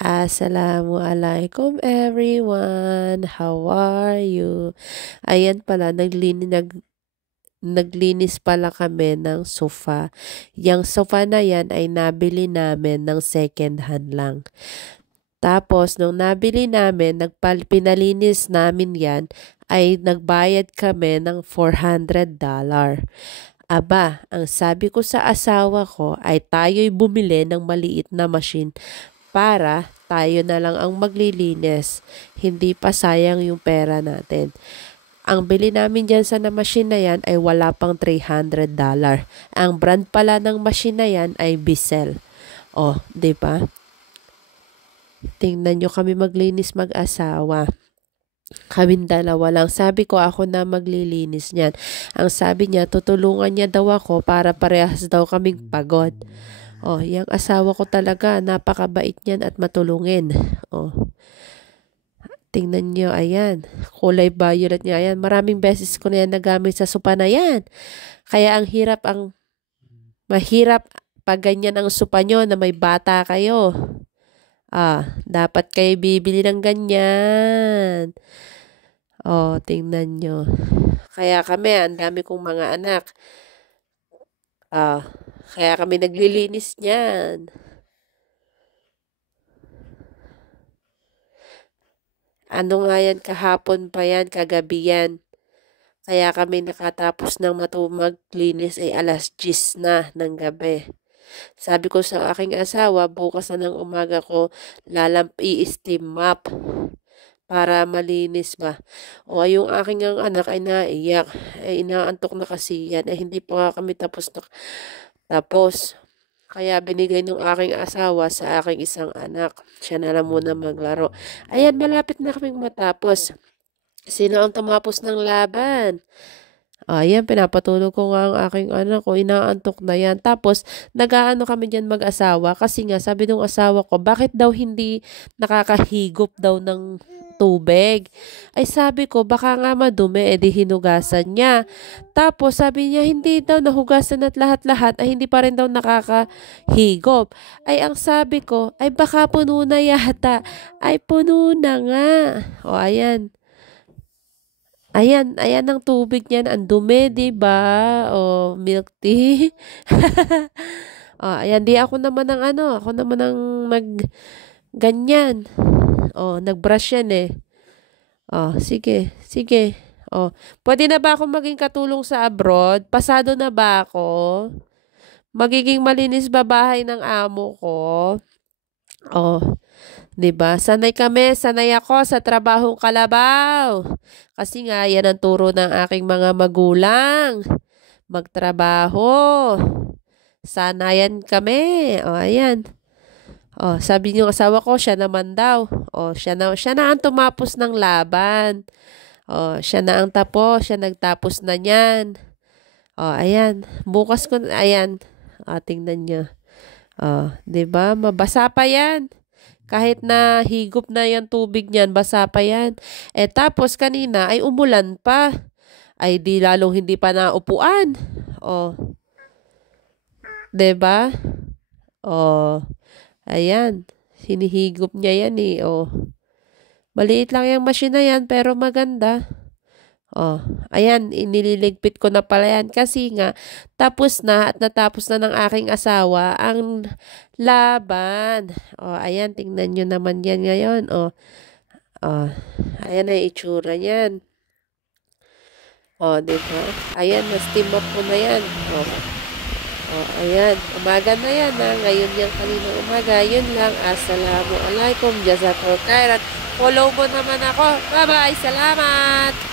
Assalamualaikum everyone. How are you? Ayan pala, naglinis pala kami ng sofa. Yang sofa na yan ay nabili namin ng second hand lang. Tapos, nung nabili namin, pinalinis namin yan, ay nagbayad kami ng $400. Aba, ang sabi ko sa asawa ko ay tayo'y bumili ng maliit na machine para tayo na lang ang maglilinis. Hindi pa sayang yung pera natin. Ang bili namin dyan sa na machine na yan ay wala pang $300. Ang brand pala ng machine na yan ay Bissell. Oh, di ba? Tingnan nyo kami maglinis mag-asawa. Kaming dalawa lang. Sabi ko ako na maglilinis niyan. Ang sabi niya, tutulungan niya daw ako para parehas daw kaming pagod. Oh, yung asawa ko talaga, napakabait niyan at matulungin. Oh. Tingnan niyo, ayan. Kulay violet niya, ayan. Maraming beses ko na yan nagamit sa sopa na yan. Kaya mahirap pag ganyan ang sopa nyo na may bata kayo. Dapat kayo bibili ng ganyan. Oh, tingnan nyo. Kaya kami, ang dami kong mga anak. Kaya kami naglilinis niyan. Ano nga yan, kahapon pa yan, kagabi yan. Kaya kami nakatapos ng maglinis ay 10:00 na ng gabi. Sabi ko sa aking asawa, bukas na ng umaga ko i-steam mop para malinis ba. O yung aking anak ay naiyak. Ay inaantok na kasi yan. Hindi pa kami tapos. Kaya binigay ng aking asawa sa aking isang anak. Siya na lang muna maglaro. Ayan, malapit na kaming matapos. Sino ang tumapos ng laban? Ayan, pinapatulog ko nga ang aking anak ko. Inaantok na yan. Tapos, nag-aano kami dyan mag-asawa. Kasi nga, sabi ng asawa ko, bakit daw hindi nakakahigop daw ng tubig? Ay sabi ko, baka nga madumi, edi hinugasan niya. Tapos sabi niya, hindi daw nahugasan at lahat-lahat, ay hindi pa rin daw nakakahigop. Ay ang sabi ko, ay baka puno na yata. Ay puno na nga. O ayan. Ayan ang tubig niyan, ang dumi, diba? O milk tea. Ayan, ako naman ang ganyan. Nag-brush yan eh. Sige. Pwede na ba ako maging katulong sa abroad? Pasado na ba ako? Magiging malinis ba bahay ng amo ko? Diba? Sanay ako sa trabahong kalabaw. Kasi nga, yan ang turo ng aking mga magulang. Magtrabaho. Sanayan kami. Ayan. Sabi niyo asawa ko, siya naman daw. Siya na ang tumapos ng laban. Siya na ang siya nagtapos na niyan. Ayan. Bukas ko, ayan. Tingnan niyo. 'Di ba? Mabasa pa 'yan. Kahit na higop na 'yang tubig niyan, basa pa 'yan. Tapos kanina ay umulan pa. Ay di lalong hindi pa naupuan. 'Di ba? Ayan. Hinihigop niya yan eh. Maliit lang yung machine na yan pero maganda. Ayan, inililigpit ko na pala yan kasi nga tapos na at natapos na ng aking asawa ang laban. Ayan, tingnan nyo naman yan ngayon. Ayan ang itsura niyan. Diba? Ayan, na-steam up ko na yan. Ayan, umaga na yan ngayon yan kaninang umaga. Yun lang, assalamualaikum, jazakallahu khairan. Follow mo naman ako. Bye-bye, salamat!